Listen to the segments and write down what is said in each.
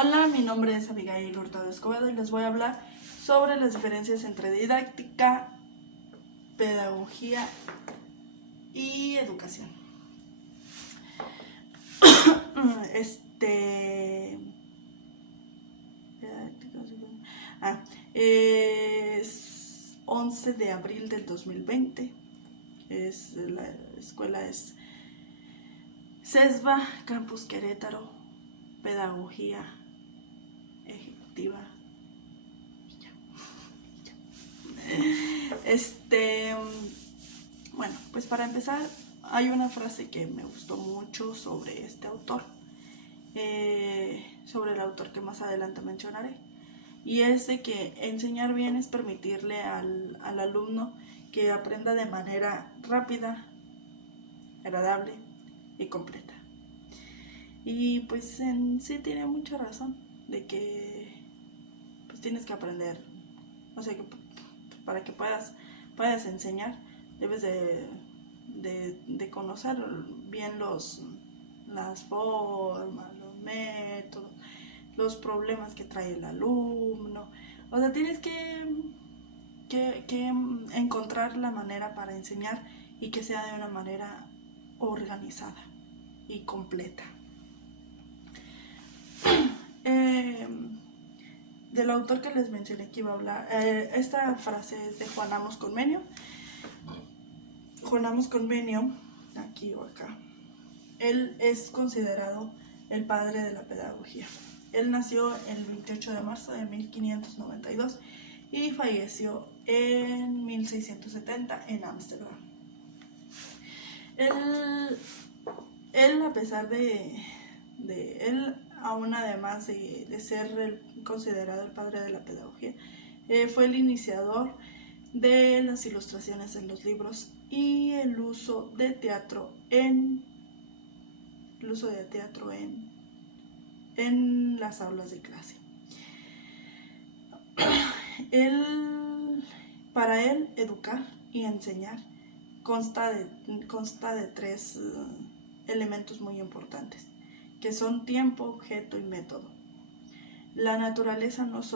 Hola, mi nombre es Abigail Hurtado Escobedo y les voy a hablar sobre las diferencias entre didáctica, pedagogía y educación. Es 11 de abril del 2020. La escuela es CESBA, Campus Querétaro, Pedagogía Ejecutiva. Bueno, pues para empezar, hay una frase que me gustó mucho sobre este autor, sobre el autor que más adelante mencionaré, y es de que enseñar bien es permitirle al alumno que aprenda de manera rápida, agradable y completa. Y pues en sí tiene mucha razón de que pues tienes que aprender, o sea que para que puedas enseñar debes de conocer bien las formas, los métodos, los problemas que trae el alumno. O sea, tienes que encontrar la manera para enseñar y que sea de una manera organizada y completa. Del autor que les mencioné que iba a hablar, esta frase es de Juan Amos Comenius. Juan Amos Comenius, aquí o acá, él es considerado el padre de la pedagogía. Él nació el 28 de marzo de 1592 y falleció en 1670 en Ámsterdam. Él, a pesar de él, aún además de ser considerado el padre de la pedagogía, fue el iniciador de las ilustraciones en los libros y el uso de teatro en las aulas de clase. Para él, educar y enseñar consta de tres elementos muy importantes, que son tiempo, objeto y método. La naturaleza no es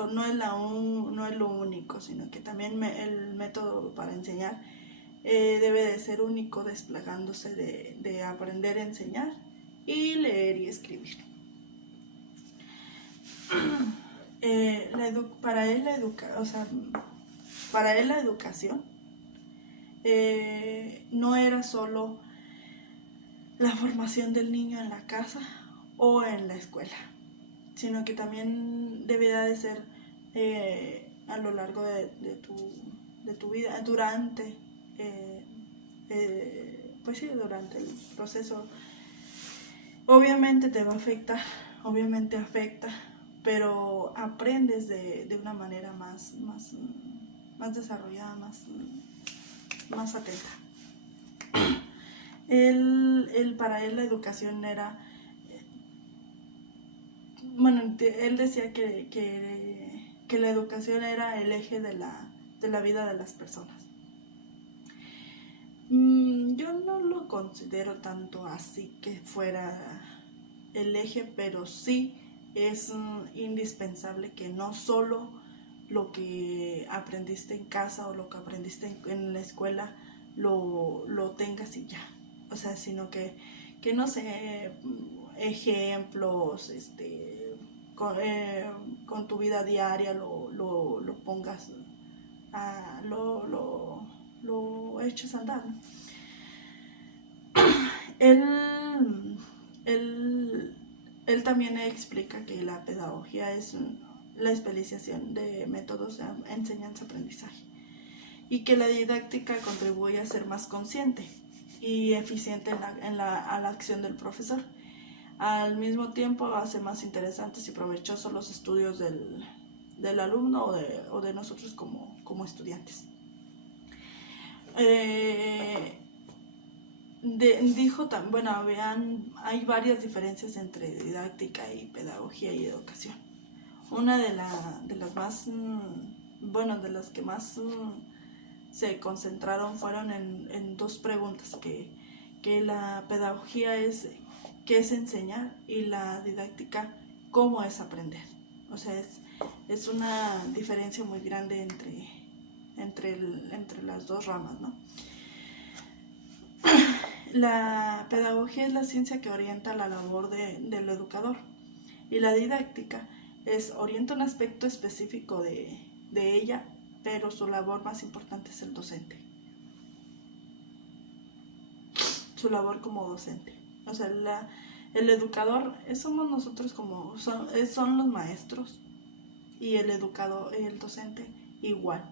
lo único, sino que también el método para enseñar debe de ser único, desplegándose de aprender a enseñar y leer y escribir. Para él la educación no era solo la formación del niño en la casa o en la escuela, sino que también debía de ser a lo largo de tu vida, durante el proceso. Obviamente te va a afectar, obviamente afecta, pero aprendes de una manera más desarrollada, más atenta. Para él la educación era, él decía que la educación era el eje de la vida de las personas. Yo no lo considero tanto así que fuera el eje, pero sí es indispensable que no solo lo que aprendiste en casa o lo que aprendiste en la escuela lo tengas y ya, o sea, sino que no sé, ejemplos, con tu vida diaria lo pongas, lo eches a andar, ¿no? Él también explica que la pedagogía es la especialización de métodos de enseñanza-aprendizaje y que la didáctica contribuye a ser más consciente y eficiente a la acción del profesor. Al mismo tiempo hace más interesantes y provechosos los estudios del alumno o de nosotros como estudiantes. Hay varias diferencias entre didáctica y pedagogía y educación. Una de las que más se concentraron fueron en dos preguntas, que la pedagogía es qué es enseñar y la didáctica cómo es aprender. O sea, es una diferencia muy grande entre las dos ramas, ¿no? La pedagogía es la ciencia que orienta la labor del educador, y la didáctica orienta un aspecto específico de ella, pero su labor más importante es el docente. Su labor como docente. O sea, el educador somos nosotros, son los maestros, y el educador, el docente igual.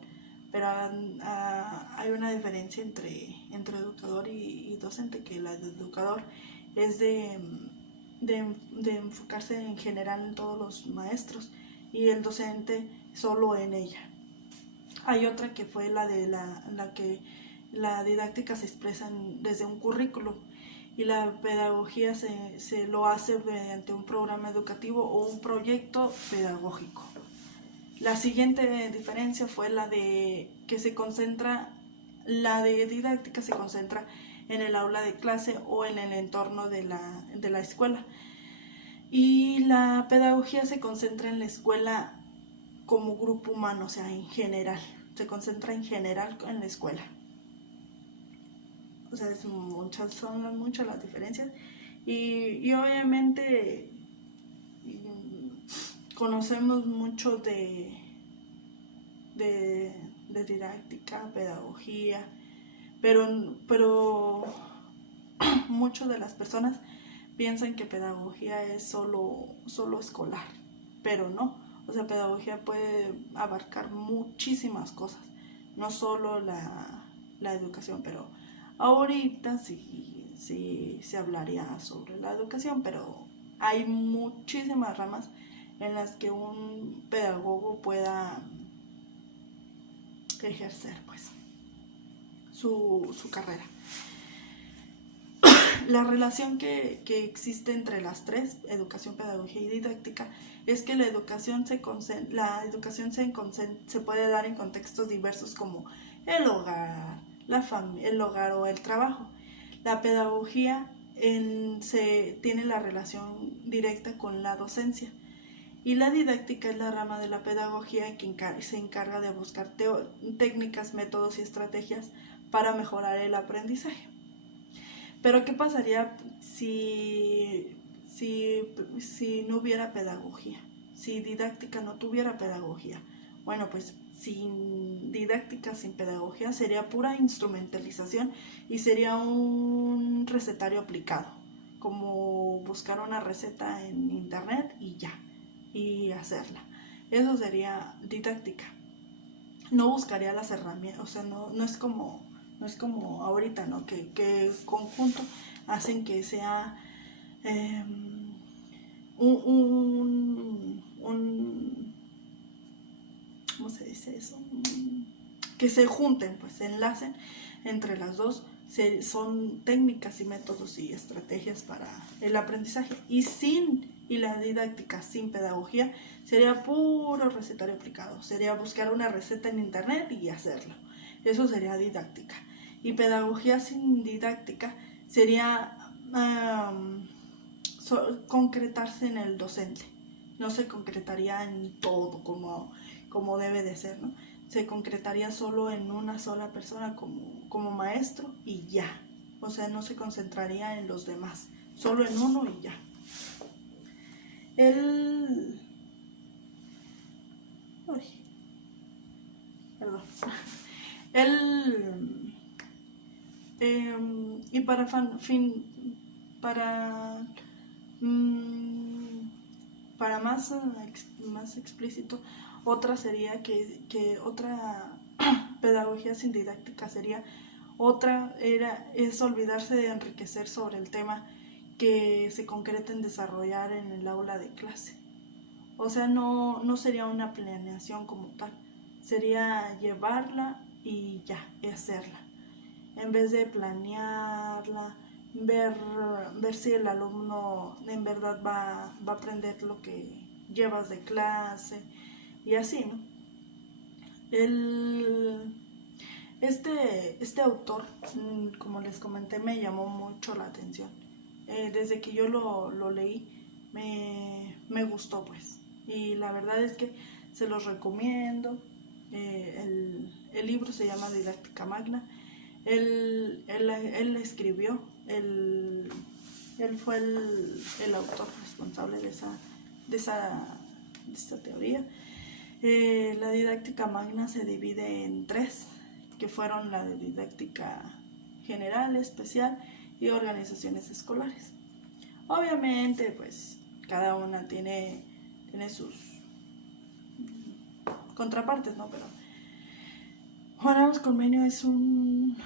Pero hay una diferencia entre educador y docente, que la de educador es de enfocarse en general en todos los maestros, y el docente solo en ella. Hay otra que fue la de la que la didáctica se expresa desde un currículum, y la pedagogía se lo hace mediante un programa educativo o un proyecto pedagógico. La siguiente diferencia fue la de didáctica se concentra en el aula de clase o en el entorno de la escuela, y la pedagogía se concentra en la escuela como grupo humano, o sea, en general, se concentra en general en la escuela. O sea, son muchas las diferencias, y obviamente conocemos mucho de didáctica, pedagogía, pero muchas de las personas piensan que pedagogía es solo escolar, pero no. O sea, pedagogía puede abarcar muchísimas cosas, no solo la educación, pero ahorita sí se hablaría sobre la educación, pero hay muchísimas ramas en las que un pedagogo pueda ejercer pues su carrera. La relación que existe entre las tres, educación, pedagogía y didáctica, es que la educación se puede dar en contextos diversos, como el hogar, el hogar o el trabajo. La pedagogía tiene la relación directa con la docencia, y la didáctica es la rama de la pedagogía que se encarga de buscar técnicas, métodos y estrategias para mejorar el aprendizaje. Pero ¿qué pasaría si no hubiera pedagogía? Si didáctica no tuviera pedagogía. Bueno, pues sin didáctica, sin pedagogía, sería pura instrumentalización y sería un recetario aplicado, como buscar una receta en internet y ya, y hacerla. Eso sería didáctica. No buscaría las herramientas, o sea, no es como ahorita, ¿no? Que conjunto hacen que sea ¿cómo se dice eso? Que se junten, pues se enlacen entre las dos. Son técnicas y métodos y estrategias para el aprendizaje. Y la didáctica sin pedagogía sería puro recetario aplicado. Sería buscar una receta en internet y hacerlo. Eso sería didáctica. Y pedagogía sin didáctica sería concretarse en el docente. No se concretaría en todo como debe de ser, ¿no? Se concretaría solo en una sola persona como maestro y ya. O sea, no se concentraría en los demás, solo en uno y ya. Y para más explícito, otra sería que otra pedagogía sin didáctica sería es olvidarse de enriquecer sobre el tema que se concreta en desarrollar en el aula de clase. O sea, no sería una planeación como tal, sería llevarla y ya, y hacerla. En vez de planearla, ver si el alumno en verdad va a aprender lo que llevas de clase y así, ¿no? Este autor, como les comenté, me llamó mucho la atención. Desde que yo lo leí, me gustó pues, y la verdad es que se los recomiendo. El libro se llama Didáctica Magna. Él escribió, él fue el autor responsable de esta teoría. La didáctica magna se divide en 3, que fueron la de didáctica general, especial y organizaciones escolares. Obviamente, pues, cada una tiene sus contrapartes, ¿no? Pero Juan Ramos Convenio es un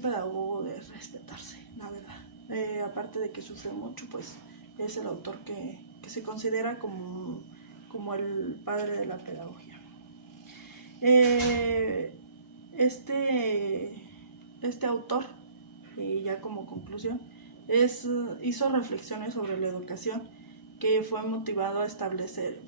pedagogo de respetarse, la verdad. Aparte de que sufre mucho, pues, es el autor que se considera como el padre de la pedagogía. Este autor, y ya como conclusión, hizo reflexiones sobre la educación que fue motivando a establecer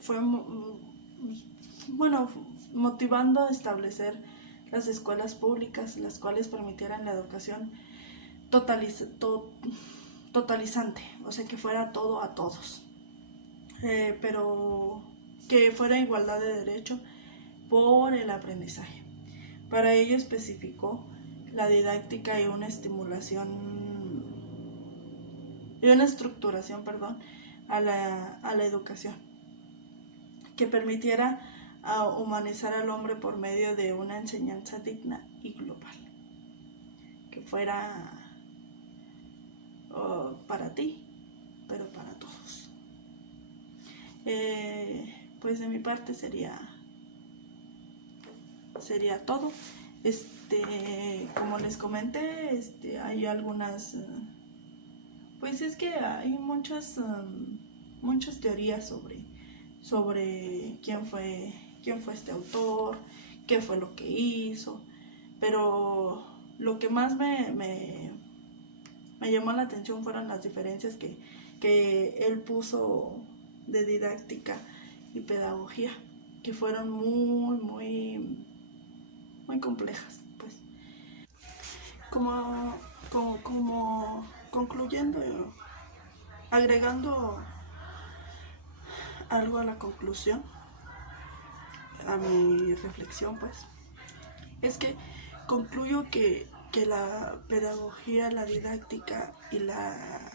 las escuelas públicas, las cuales permitieran la educación totalizante, o sea, que fuera todo a todos, pero que fuera igualdad de derecho por el aprendizaje. Para ello especificó la didáctica y una estructuración a la educación, que permitiera humanizar al hombre por medio de una enseñanza digna y global, que fuera para ti, pero para todos. Pues de mi parte sería todo. Como les comenté, hay algunas, pues es que hay muchas teorías sobre quién fue este autor, qué fue lo que hizo, pero lo que más me llamó la atención fueron las diferencias que él puso de didáctica y pedagogía, que fueron muy complejas, pues. Como concluyendo, agregando algo a la conclusión, a mi reflexión, pues, es que concluyo que la pedagogía, la didáctica y la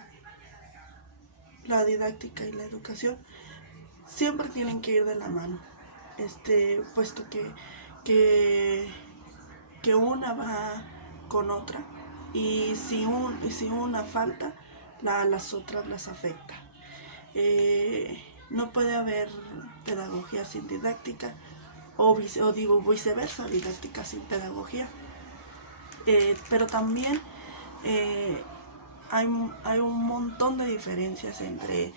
educación siempre tienen que ir de la mano, puesto que una va con otra, y si una falta, las otras las afecta. No puede haber pedagogía sin didáctica, o viceversa, didáctica sin pedagogía. Pero también hay un montón de diferencias entre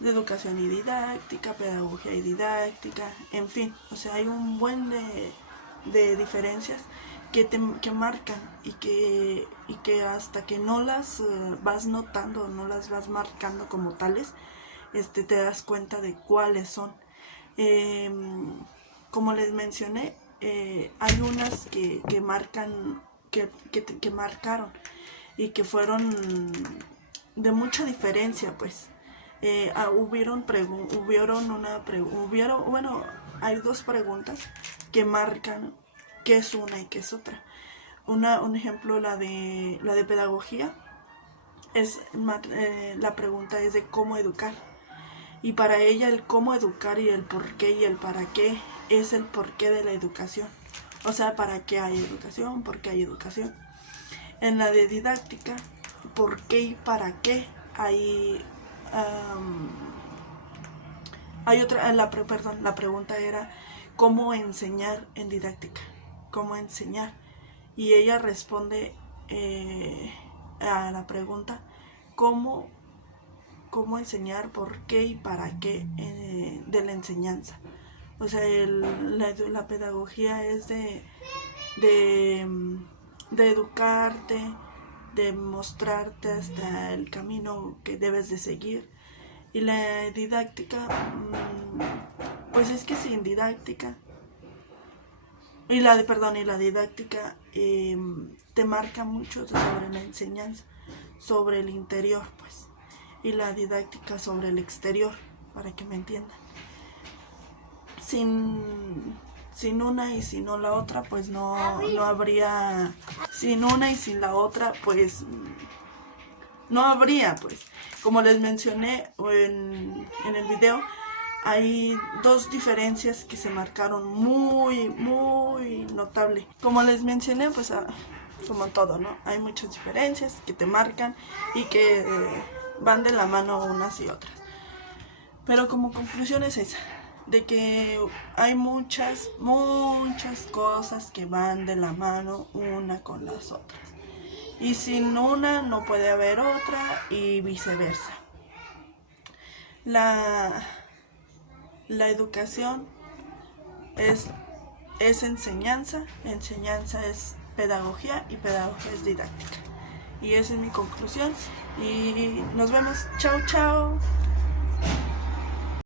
educación y didáctica, pedagogía y didáctica, en fin, o sea, hay un buen de diferencias que marcan y que hasta que no las vas notando, no las vas marcando como tales, te das cuenta de cuáles son. Como les mencioné, hay unas que marcan, que marcaron y que fueron de mucha diferencia, pues. Hay 2 preguntas que marcan qué es una y qué es otra. Un ejemplo, la de pedagogía, la pregunta es de cómo educar. Y para ella el cómo educar y el por qué y el para qué es el porqué de la educación. O sea, ¿para qué hay educación? ¿Por qué hay educación? En la de didáctica, ¿por qué y para qué hay otra? La pregunta era ¿cómo enseñar en didáctica? ¿Cómo enseñar? Y ella responde a la pregunta ¿cómo enseñar, por qué y para qué de la enseñanza? O sea, la pedagogía es de educarte, de mostrarte hasta el camino que debes de seguir. Y la didáctica, pues es que sin didáctica, y la didáctica te marca mucho sobre la enseñanza, sobre el interior, pues, y la didáctica sobre el exterior. para que me entiendan. Sin una y sin la otra, pues no habría. Sin una y sin la otra, pues no habría, pues. Como les mencioné en el video, hay dos diferencias que se marcaron muy notable. Como les mencioné, pues como todo, ¿no? Hay muchas diferencias que te marcan y que van de la mano unas y otras. Pero como conclusión es esa, de que hay muchas cosas que van de la mano una con las otras. Y sin una no puede haber otra y viceversa. La educación es enseñanza es pedagogía y pedagogía es didáctica. Y esa es mi conclusión y nos vemos. Chao, chao.